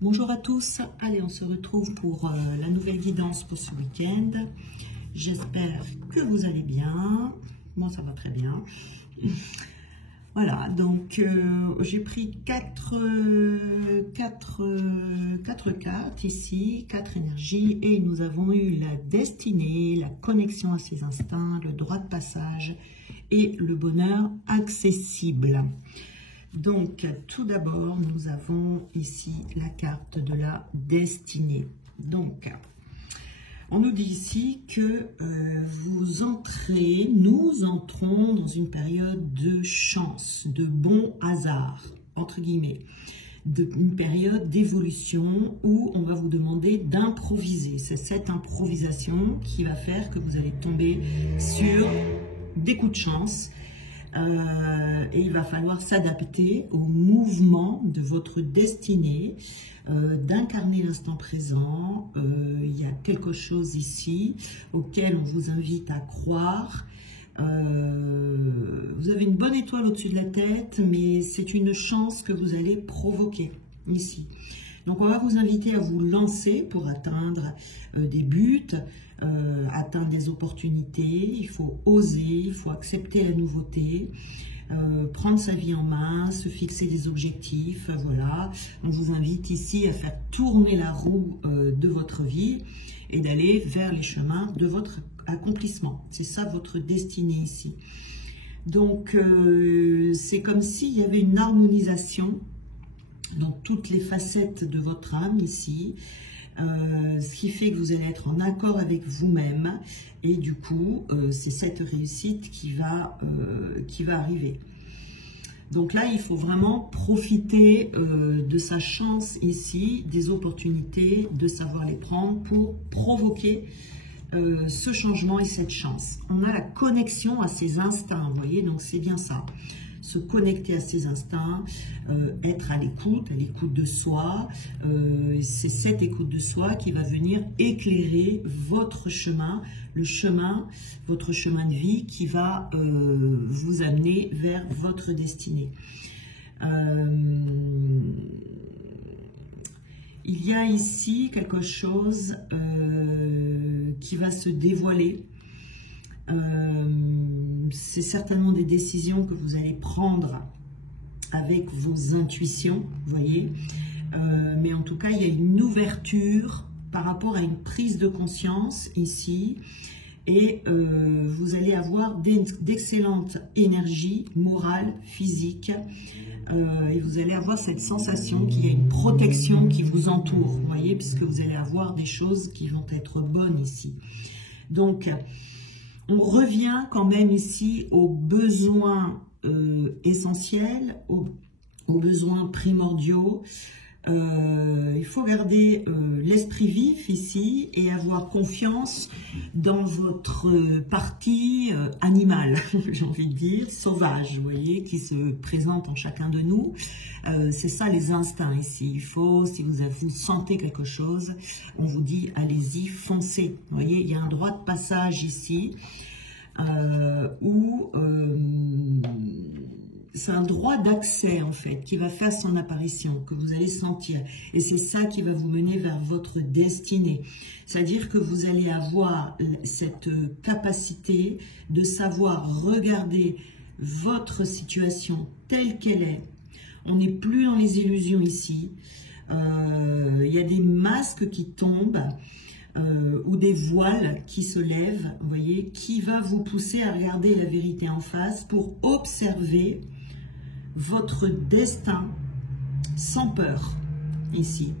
Bonjour à tous, allez on se retrouve pour la nouvelle guidance pour ce week-end. J'espère que vous allez bien, moi ça va très bien. Voilà, donc j'ai pris quatre cartes ici, 4 énergies, et nous avons eu la destinée, la connexion à ses instincts, le droit de passage et le bonheur accessible. Donc, tout d'abord, nous avons ici la carte de la destinée. Donc, on nous dit ici que nous entrons dans une période de chance, de bon hasard, entre guillemets, une période d'évolution où on va vous demander d'improviser. C'est cette improvisation qui va faire que vous allez tomber sur des coups de chance. Et il va falloir s'adapter au mouvement de votre destinée, d'incarner l'instant présent. Il y a quelque chose ici auquel on vous invite à croire. Vous avez une bonne étoile au-dessus de la tête, mais c'est une chance que vous allez provoquer ici. Donc on va vous inviter à vous lancer pour atteindre des buts, atteindre des opportunités. Il faut oser, il faut accepter la nouveauté, prendre sa vie en main, se fixer des objectifs. Voilà, on vous invite ici à faire tourner la roue de votre vie et d'aller vers les chemins de votre accomplissement. C'est ça votre destinée ici. Donc c'est comme s'il y avait une harmonisation dans toutes les facettes de votre âme ici, ce qui fait que vous allez être en accord avec vous-même, et du coup c'est cette réussite qui va arriver. Donc là il faut vraiment profiter de sa chance ici, des opportunités, de savoir les prendre pour provoquer ce changement et cette chance. On a la connexion à ses instincts, vous voyez, donc c'est bien ça. Se connecter à ses instincts, être à l'écoute de soi. C'est cette écoute de soi qui va venir éclairer votre chemin, votre chemin de vie qui va vous amener vers votre destinée. Il y a ici quelque chose qui va se dévoiler. C'est certainement des décisions que vous allez prendre avec vos intuitions, vous voyez, mais en tout cas il y a une ouverture par rapport à une prise de conscience ici, et vous allez avoir d'excellentes énergies morales, physiques, et vous allez avoir cette sensation qu'il y a une protection qui vous entoure, vous voyez, puisque vous allez avoir des choses qui vont être bonnes ici. Donc on revient quand même ici aux besoins essentiels, aux besoins primordiaux. Il faut garder l'esprit vif ici et avoir confiance dans votre partie animale, j'ai envie de dire, sauvage, vous voyez, qui se présente en chacun de nous. C'est ça les instincts ici. Il faut, si vous sentez quelque chose, on vous dit allez-y, foncez. Vous voyez, il y a un droit de passage ici où c'est un droit d'accès en fait qui va faire son apparition, que vous allez sentir, et c'est ça qui va vous mener vers votre destinée. C'est-à-dire que vous allez avoir cette capacité de savoir regarder votre situation telle qu'elle est. On n'est plus dans les illusions ici. Il y a des masques qui tombent, ou des voiles qui se lèvent, vous voyez, qui va vous pousser à regarder la vérité en face pour observer votre destin sans peur ici.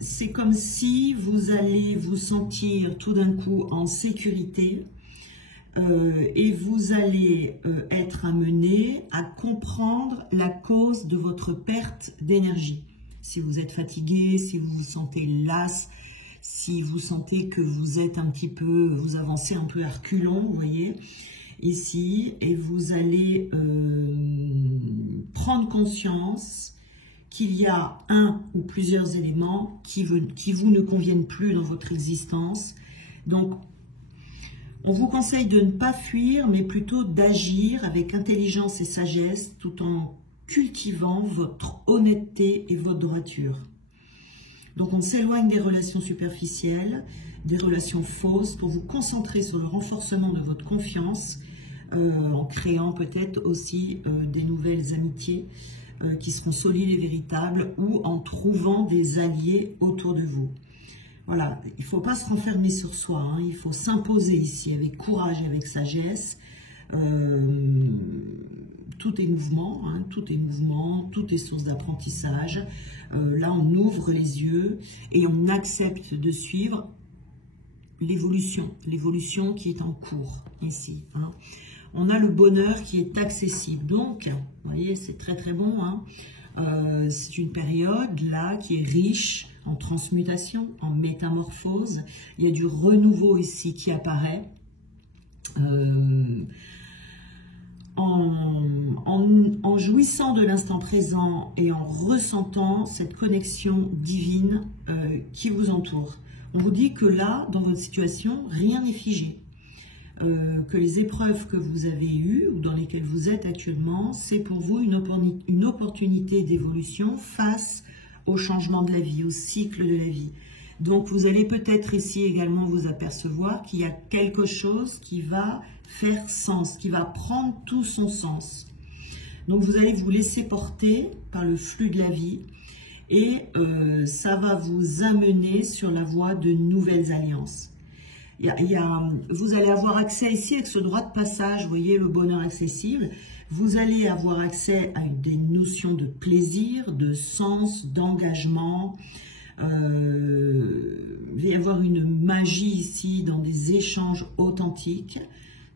C'est comme si vous allez vous sentir tout d'un coup en sécurité, et vous allez être amené à comprendre la cause de votre perte d'énergie. Si vous êtes fatigué, si vous vous sentez las, si vous sentez que vous êtes un petit peu, vous avancez un peu à reculons, vous voyez, ici, et vous allez prendre conscience qu'il y a un ou plusieurs éléments qui vous ne conviennent plus dans votre existence. Donc, on vous conseille de ne pas fuir, mais plutôt d'agir avec intelligence et sagesse, tout en cultivant votre honnêteté et votre droiture. Donc on s'éloigne des relations superficielles, des relations fausses, pour vous concentrer sur le renforcement de votre confiance, en créant peut-être aussi des nouvelles amitiés qui seront solides et véritables, ou en trouvant des alliés autour de vous. Voilà, il ne faut pas se renfermer sur soi, hein, il faut s'imposer ici avec courage et avec sagesse. Tout est mouvement, hein, tout est mouvement, tout est source d'apprentissage. Là, on ouvre les yeux et on accepte de suivre l'évolution qui est en cours ici. Hein. On a le bonheur qui est accessible. Donc, vous voyez, c'est très très bon. Hein. C'est une période là qui est riche en transmutation, en métamorphose. Il y a du renouveau ici qui apparaît. En jouissant de l'instant présent et en ressentant cette connexion divine qui vous entoure. On vous dit que là, dans votre situation, rien n'est figé. Que les épreuves que vous avez eues ou dans lesquelles vous êtes actuellement, c'est pour vous une opportunité d'évolution face au changement de la vie, au cycle de la vie. Donc vous allez peut-être ici également vous apercevoir qu'il y a quelque chose qui va faire sens, qui va prendre tout son sens. Donc vous allez vous laisser porter par le flux de la vie et ça va vous amener sur la voie de nouvelles alliances. Vous allez avoir accès ici avec ce droit de passage, vous voyez le bonheur accessible, vous allez avoir accès à des notions de plaisir, de sens, d'engagement. Il va y avoir une magie ici dans des échanges authentiques.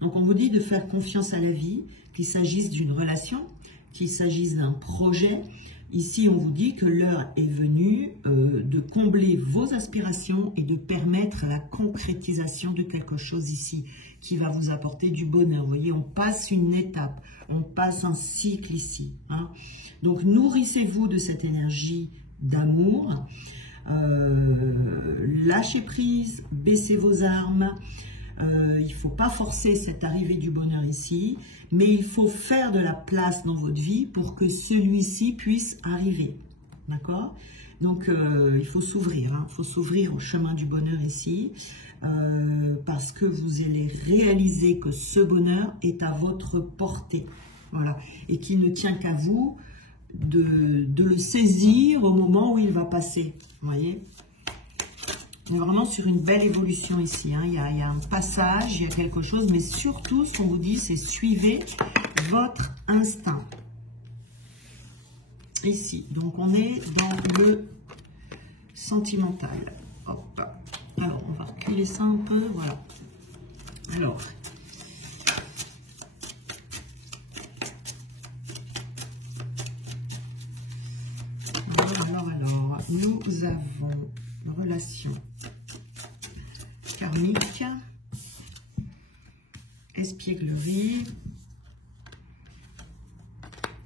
Donc on vous dit de faire confiance à la vie, qu'il s'agisse d'une relation, qu'il s'agisse d'un projet. Ici, on vous dit que l'heure est venue de combler vos aspirations et de permettre la concrétisation de quelque chose ici qui va vous apporter du bonheur. Vous voyez, on passe une étape, on passe un cycle ici. Hein. Donc, nourrissez-vous de cette énergie d'amour. Lâchez prise, baissez vos armes. Il ne faut pas forcer cette arrivée du bonheur ici, mais il faut faire de la place dans votre vie pour que celui-ci puisse arriver. D'accord? Donc, il faut s'ouvrir. Hein, il faut s'ouvrir au chemin du bonheur ici, parce que vous allez réaliser que ce bonheur est à votre portée. Voilà. Et qu'il ne tient qu'à vous de le saisir au moment où il va passer. Vous voyez? On est vraiment sur une belle évolution ici. Hein. Il y a un passage, il y a quelque chose, mais surtout, ce qu'on vous dit, c'est suivez votre instinct. Ici, donc on est dans le sentimental. Hop. Alors, on va reculer ça un peu. Voilà. Alors. Alors, nous avons une relation karmique, espièglerie.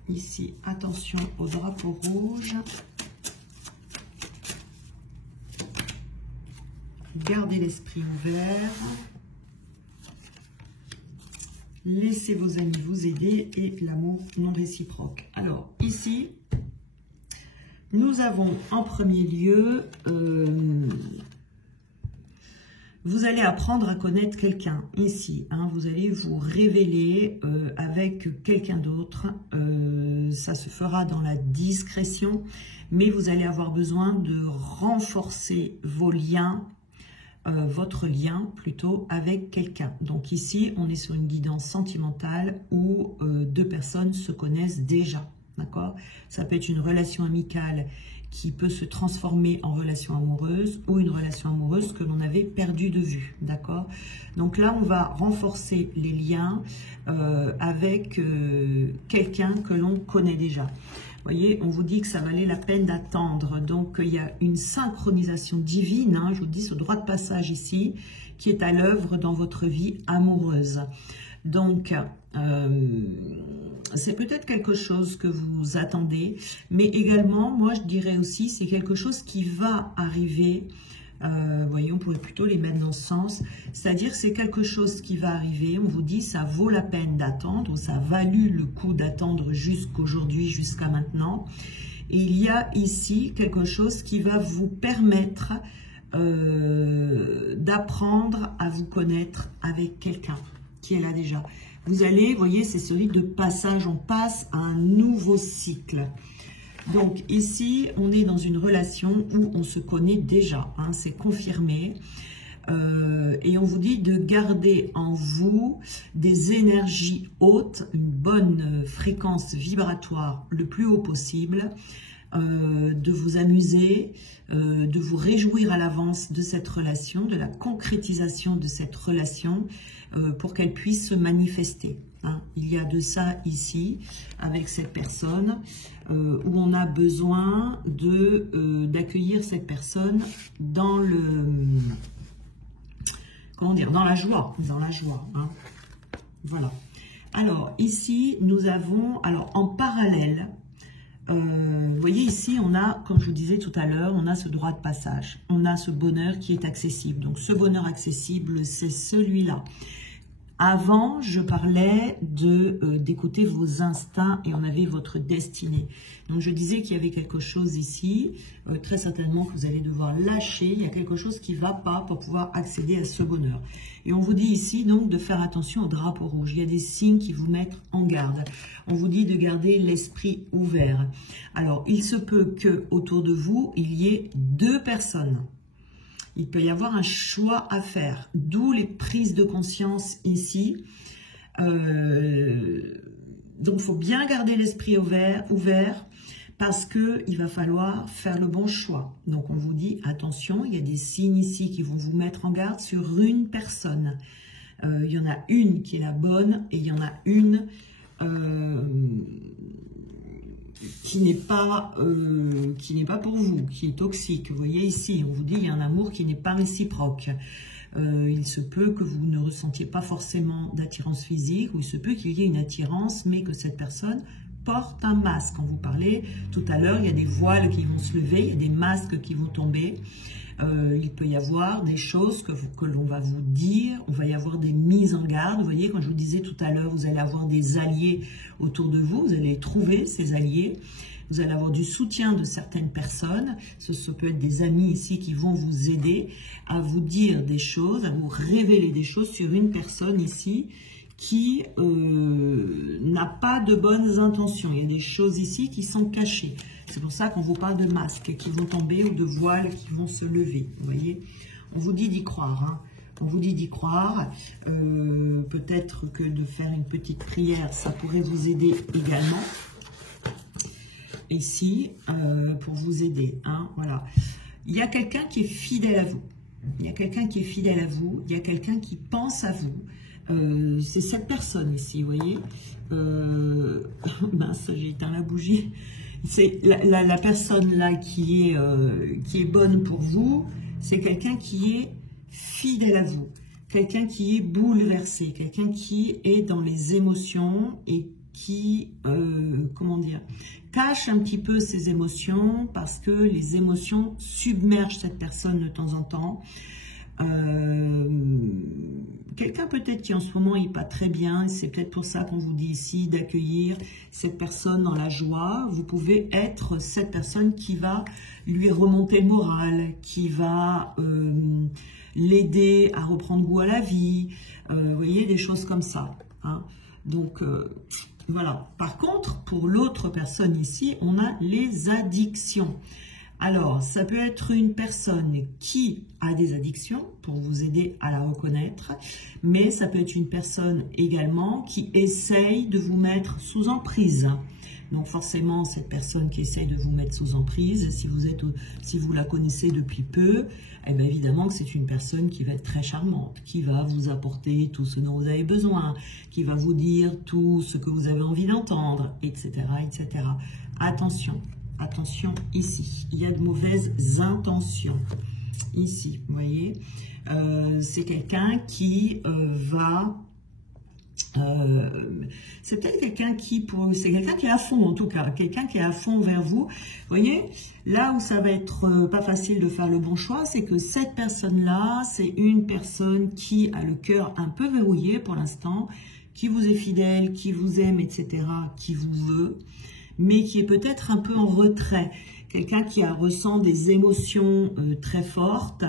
Ici, attention au drapeau rouge. Gardez l'esprit ouvert. Laissez vos amis vous aider et l'amour non réciproque. Alors, ici, nous avons en premier lieu, vous allez apprendre à connaître quelqu'un ici. Hein, vous allez vous révéler avec quelqu'un d'autre. Ça se fera dans la discrétion, mais vous allez avoir besoin de renforcer vos liens, votre lien plutôt avec quelqu'un. Donc ici, on est sur une guidance sentimentale où deux personnes se connaissent déjà. D'accord? Ça peut être une relation amicale qui peut se transformer en relation amoureuse ou une relation amoureuse que l'on avait perdue de vue. D'accord? Donc là, on va renforcer les liens avec quelqu'un que l'on connaît déjà. Vous voyez, on vous dit que ça valait la peine d'attendre. Donc, il y a une synchronisation divine, hein, je vous dis ce droit de passage ici, qui est à l'œuvre dans votre vie amoureuse. Donc, c'est peut-être quelque chose que vous attendez, mais également, moi je dirais aussi, c'est quelque chose qui va arriver Vous voyez, on pourrait plutôt les mettre dans ce sens. C'est-à-dire c'est quelque chose qui va arriver. On vous dit ça vaut la peine d'attendre, ou ça a valu le coup d'attendre jusqu'aujourd'hui, jusqu'à maintenant. Et il y a ici quelque chose qui va vous permettre d'apprendre à vous connaître avec quelqu'un qui est là déjà. Vous allez, vous voyez, c'est celui de passage, on passe à un nouveau cycle. Donc ici, on est dans une relation où on se connaît déjà, hein, c'est confirmé. Et on vous dit de garder en vous des énergies hautes, une bonne fréquence vibratoire le plus haut possible, de vous amuser, de vous réjouir à l'avance de cette relation, de la concrétisation de cette relation pour qu'elle puisse se manifester. Hein. Il y a de ça ici avec cette personne où on a besoin d'accueillir cette personne dans le... Comment dire, dans la joie, hein. Voilà. Alors, ici, nous avons, alors en parallèle, vous voyez ici, on a, comme je vous disais tout à l'heure, on a ce droit de passage, on a ce bonheur qui est accessible. Donc, ce bonheur accessible, c'est celui-là. Avant, je parlais d'écouter vos instincts et on avait votre destinée. Donc, je disais qu'il y avait quelque chose ici, très certainement que vous allez devoir lâcher. Il y a quelque chose qui ne va pas pour pouvoir accéder à ce bonheur. Et on vous dit ici, donc, de faire attention au drapeau rouge. Il y a des signes qui vous mettent en garde. On vous dit de garder l'esprit ouvert. Alors, il se peut que autour de vous, il y ait deux personnes. Il peut y avoir un choix à faire, d'où les prises de conscience ici. Donc, il faut bien garder l'esprit ouvert parce qu'il va falloir faire le bon choix. Donc, on vous dit, attention, il y a des signes ici qui vont vous mettre en garde sur une personne. Il y en a une qui est la bonne et il y en a une qui n'est pas pour vous, qui est toxique. Vous voyez ici, on vous dit il y a un amour qui n'est pas réciproque. Il se peut que vous ne ressentiez pas forcément d'attirance physique, ou il se peut qu'il y ait une attirance, mais que cette personne porte un masque. Quand vous parlez tout à l'heure, il y a des voiles qui vont se lever, il y a des masques qui vont tomber. Il peut y avoir des choses que l'on va vous dire, on va y avoir des mises en garde. Vous voyez, quand je vous disais tout à l'heure, vous allez avoir des alliés autour de vous, vous allez trouver ces alliés, vous allez avoir du soutien de certaines personnes, ce peut être des amis ici qui vont vous aider à vous dire des choses, à vous révéler des choses sur une personne ici qui n'a pas de bonnes intentions. Il y a des choses ici qui sont cachées. C'est pour ça qu'on vous parle de masques qui vont tomber ou de voiles qui vont se lever. Vous voyez, on vous dit d'y croire. Hein. On vous dit d'y croire. Peut-être que de faire une petite prière, ça pourrait vous aider également. Ici, pour vous aider. Hein, voilà. Il y a quelqu'un qui est fidèle à vous. Il y a quelqu'un qui est fidèle à vous. Il y a quelqu'un qui pense à vous. C'est cette personne ici, vous voyez. Mince, j'ai éteint la bougie. C'est la personne là qui est bonne pour vous. C'est quelqu'un qui est fidèle à vous. Quelqu'un qui est bouleversé. Quelqu'un qui est dans les émotions et qui, comment dire, cache un petit peu ses émotions parce que les émotions submergent cette personne de temps en temps. Quelqu'un peut-être qui en ce moment n'est pas très bien, c'est peut-être pour ça qu'on vous dit ici d'accueillir cette personne dans la joie. Vous pouvez être cette personne qui va lui remonter le moral, qui va l'aider à reprendre goût à la vie, vous voyez, des choses comme ça. Hein. Donc, voilà. Par contre, pour l'autre personne ici, on a les addictions. Alors, ça peut être une personne qui a des addictions, pour vous aider à la reconnaître, mais ça peut être une personne également qui essaye de vous mettre sous emprise. Donc forcément, cette personne qui essaye de vous mettre sous emprise, si vous la connaissez depuis peu, eh bien évidemment que c'est une personne qui va être très charmante, qui va vous apporter tout ce dont vous avez besoin, qui va vous dire tout ce que vous avez envie d'entendre, etc., etc. Attention. Attention ici, il y a de mauvaises intentions. Ici, vous voyez, c'est quelqu'un qui va C'est peut-être quelqu'un c'est quelqu'un qui est à fond en tout cas, quelqu'un qui est à fond vers vous. Vous voyez, là où ça va être pas facile de faire le bon choix, c'est que cette personne-là, c'est une personne qui a le cœur un peu verrouillé pour l'instant, qui vous est fidèle, qui vous aime, etc., qui vous veut, mais qui est peut-être un peu en retrait. Quelqu'un qui ressent des émotions très fortes.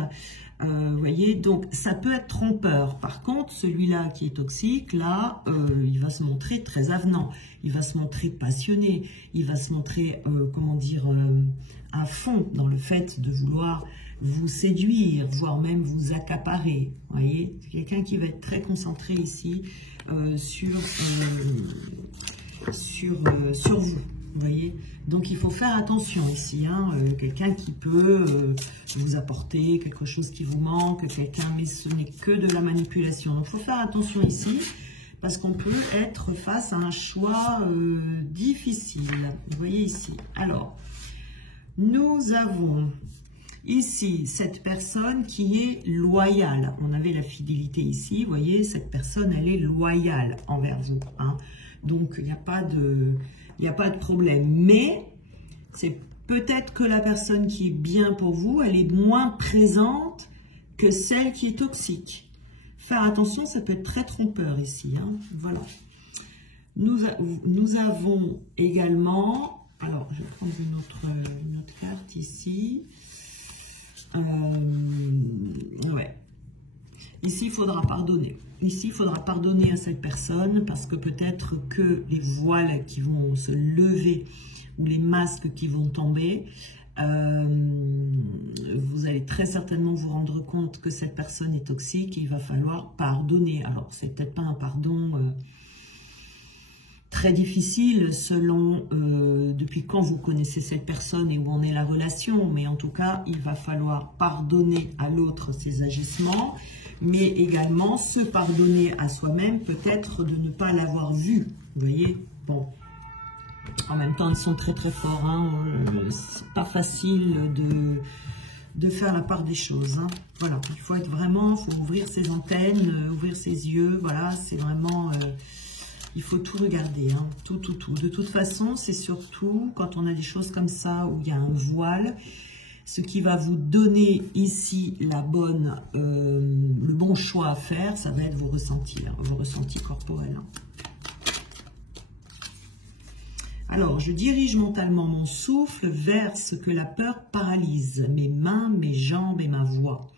Vous voyez, donc ça peut être trompeur. Par contre, celui-là qui est toxique, là, il va se montrer très avenant, il va se montrer passionné, il va se montrer, comment dire, à fond dans le fait de vouloir vous séduire, voire même vous accaparer. Vous voyez, c'est quelqu'un qui va être très concentré ici sur vous. Vous voyez, donc il faut faire attention ici, hein, quelqu'un qui peut vous apporter quelque chose qui vous manque, quelqu'un, mais ce n'est que de la manipulation. Donc il faut faire attention ici, parce qu'on peut être face à un choix difficile. Vous voyez ici. Alors, nous avons ici cette personne qui est loyale. On avait la fidélité ici, vous voyez, cette personne, elle est loyale envers vous, hein. Donc il n'y a pas de... Il n'y a pas de problème, mais c'est peut-être que la personne qui est bien pour vous, elle est moins présente que celle qui est toxique. Faire attention, ça peut être très trompeur ici, hein. Voilà. Nous avons également, alors je vais prendre une autre carte ici. Ouais. Ici, il faudra pardonner. Ici, il faudra pardonner à cette personne parce que peut-être que les voiles qui vont se lever ou les masques qui vont tomber, vous allez très certainement vous rendre compte que cette personne est toxique. Il va falloir pardonner. Alors, c'est peut-être pas un pardon très difficile selon depuis quand vous connaissez cette personne et où en est la relation, mais en tout cas, il va falloir pardonner à l'autre ses agissements, mais également se pardonner à soi-même, peut-être de ne pas l'avoir vu. Vous voyez, bon. En même temps, ils sont très très forts, hein. C'est pas facile de faire la part des choses, hein. Voilà, il faut être vraiment, il faut ouvrir ses antennes, ouvrir ses yeux, voilà, c'est vraiment... il faut tout regarder, hein, tout. De toute façon, c'est surtout quand on a des choses comme ça où il y a un voile, ce qui va vous donner ici le bon choix à faire, ça va être vos ressentis corporels. Alors, je dirige mentalement mon souffle vers ce que la peur paralyse, mes mains, mes jambes et ma voix.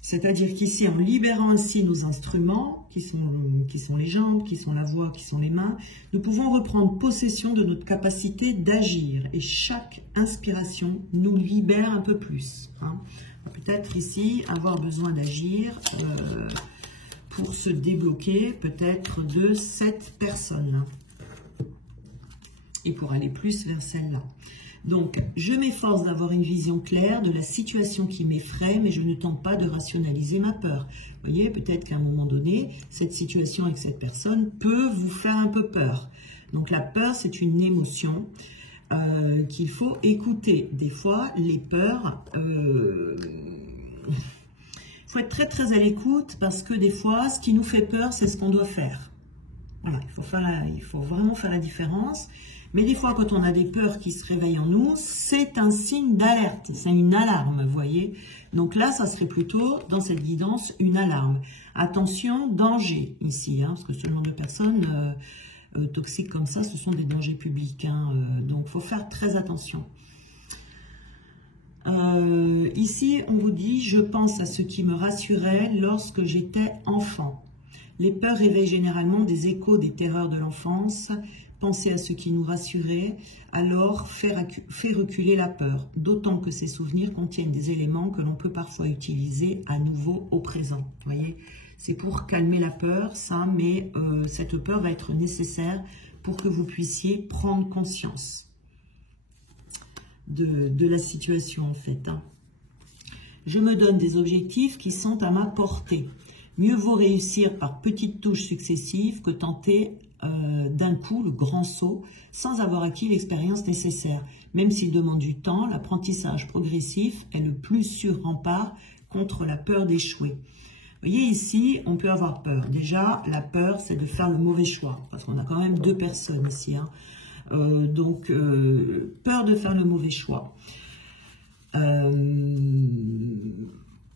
C'est-à-dire qu'ici, en libérant ainsi nos instruments, qui sont les jambes, qui sont la voix, qui sont les mains, nous pouvons reprendre possession de notre capacité d'agir. Et chaque inspiration nous libère un peu plus, hein. Peut-être ici avoir besoin d'agir pour se débloquer peut-être de cette personne et pour aller plus vers celle-là. Donc, je m'efforce d'avoir une vision claire de la situation qui m'effraie, mais je ne tente pas de rationaliser ma peur. Vous voyez, peut-être qu'à un moment donné, cette situation avec cette personne peut vous faire un peu peur. Donc, la peur, c'est une émotion qu'il faut écouter. Des fois, les peurs... il faut être très très à l'écoute parce que des fois, ce qui nous fait peur, c'est ce qu'on doit faire. Voilà, il faut vraiment faire la différence. Mais des fois, quand on a des peurs qui se réveillent en nous, c'est un signe d'alerte, c'est une alarme, vous voyez. Donc là, ça serait plutôt, dans cette guidance, une alarme. Attention, danger, ici, hein, parce que ce genre de personnes toxiques comme ça, ce sont des dangers publics, hein, donc il faut faire très attention. Ici, on vous dit, je pense à ce qui me rassurait lorsque j'étais enfant. Les peurs réveillent généralement des échos des terreurs de l'enfance. Pensez à ce qui nous rassurait, alors fait reculer la peur, d'autant que ces souvenirs contiennent des éléments que l'on peut parfois utiliser à nouveau au présent. Vous voyez, c'est pour calmer la peur, ça, mais cette peur va être nécessaire pour que vous puissiez prendre conscience de la situation, en fait, hein. Je me donne des objectifs qui sont à ma portée. Mieux vaut réussir par petites touches successives que tenter d'un coup le grand saut sans avoir acquis l'expérience nécessaire. Même s'il demande du temps, l'apprentissage progressif est le plus sûr rempart contre la peur d'échouer. Vous voyez ici, on peut avoir peur. Déjà, la peur, c'est de faire le mauvais choix. Parce qu'on a quand même 2 personnes ici. Hein. Donc, peur de faire le mauvais choix.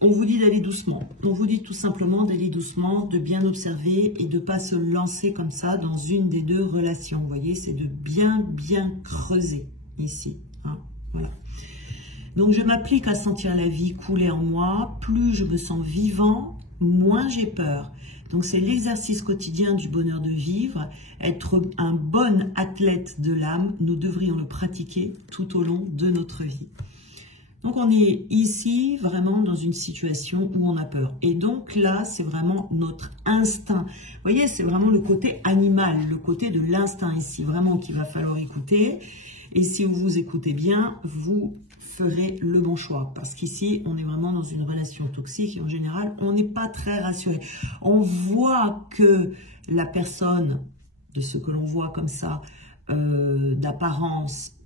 On vous dit d'aller doucement. On vous dit tout simplement d'aller doucement, de bien observer et de ne pas se lancer comme ça dans une des 2 relations. Vous voyez, c'est de bien creuser ici. Hein, voilà. Donc, je m'applique à sentir la vie couler en moi. Plus je me sens vivant, moins j'ai peur. Donc, c'est l'exercice quotidien du bonheur de vivre. Être un bon athlète de l'âme, nous devrions le pratiquer tout au long de notre vie. Donc, on est ici vraiment dans une situation où on a peur. Et donc là, c'est vraiment notre instinct. Vous voyez, c'est vraiment le côté animal, le côté de l'instinct ici, vraiment qu'il va falloir écouter. Et si vous écoutez bien, vous ferez le bon choix. Parce qu'ici, on est vraiment dans une relation toxique et en général, on n'est pas très rassuré. On voit que la personne, de ce que l'on voit comme ça, d'apparence,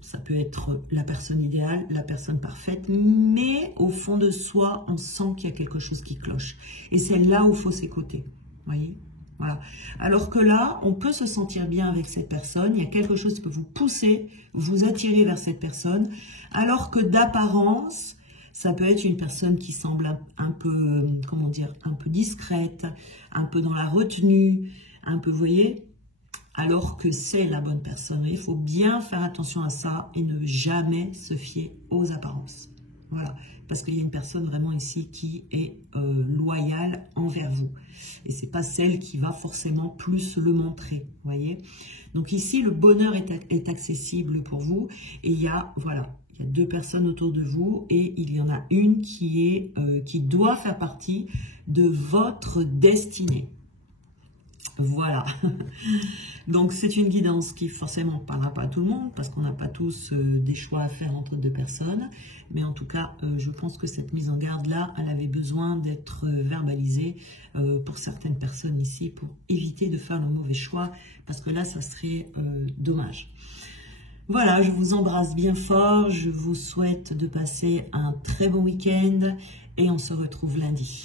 ça peut être la personne idéale, la personne parfaite, mais au fond de soi, on sent qu'il y a quelque chose qui cloche. Et c'est là où il faut s'écouter. Voyez ? Voilà. Alors que là, on peut se sentir bien avec cette personne, il y a quelque chose qui peut vous pousser, vous attirer vers cette personne, alors que d'apparence, ça peut être une personne qui semble un peu, comment dire, un peu discrète, un peu dans la retenue, un peu, vous voyez, alors que c'est la bonne personne. Il faut bien faire attention à ça et ne jamais se fier aux apparences. Voilà, parce qu'il y a une personne vraiment ici qui est loyale envers vous. Et ce n'est pas celle qui va forcément plus le montrer, voyez. Donc ici, le bonheur est accessible pour vous. Et il y a, voilà, il y a 2 personnes autour de vous et il y en a une qui doit faire partie de votre destinée. Voilà. Donc c'est une guidance qui forcément ne parlera pas à tout le monde parce qu'on n'a pas tous des choix à faire entre 2 personnes. Mais en tout cas, je pense que cette mise en garde-là, elle avait besoin d'être verbalisée pour certaines personnes ici pour éviter de faire le mauvais choix parce que là, ça serait dommage. Voilà, je vous embrasse bien fort. Je vous souhaite de passer un très bon week-end et on se retrouve lundi.